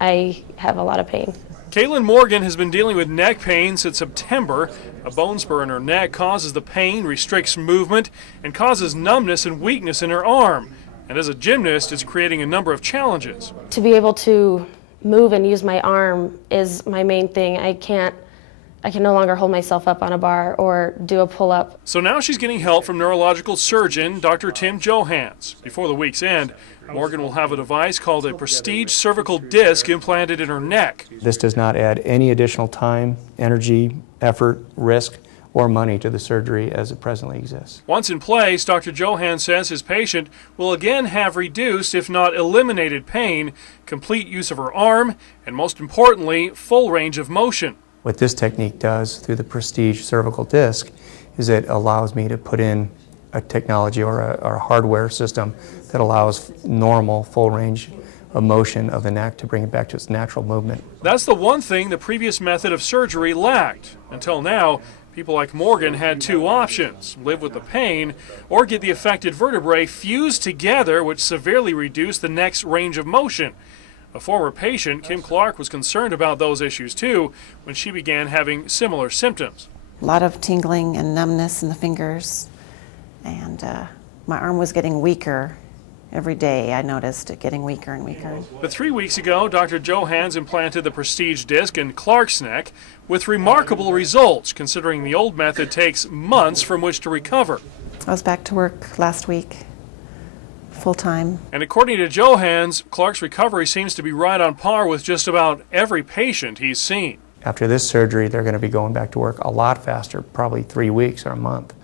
I have a lot of pain. Caitlin Morgan has been dealing with neck pain since September. A bone spur in her neck causes the pain, restricts movement, and causes numbness and weakness in her arm. And as a gymnast, it's creating a number of challenges. To be able to move and use my arm is my main thing. I can no longer hold myself up on a bar or do a pull-up. So now she's getting help from neurological surgeon Dr. Tim Johans. Before the week's end, Morgan will have a device called a Prestige Cervical Disc implanted in her neck. This does not add any additional time, energy, effort, risk, or money to the surgery as it presently exists. Once in place, Dr. Johans says his patient will again have reduced, if not eliminated, pain, complete use of her arm, and most importantly, full range of motion. What this technique does through the Prestige Cervical Disc is it allows me to put in a technology or a hardware system that allows normal full range of motion of the neck to bring it back to its natural movement. That's the one thing the previous method of surgery lacked. Until now, people like Morgan had two options: live with the pain or get the affected vertebrae fused together, which severely reduced the neck's range of motion. A former patient, Kim Clark, was concerned about those issues too when she began having similar symptoms. A lot of tingling and numbness in the fingers, and my arm was getting weaker. Every day I noticed it getting weaker and weaker. But 3 weeks ago, Dr. Johans implanted the Prestige disc in Clark's neck with remarkable results, considering the old method takes months from which to recover. I was back to work last week, full-time. And according to Johans, Clark's recovery seems to be right on par with just about every patient he's seen. After this surgery, they're going to be going back to work a lot faster, probably 3 weeks or a month.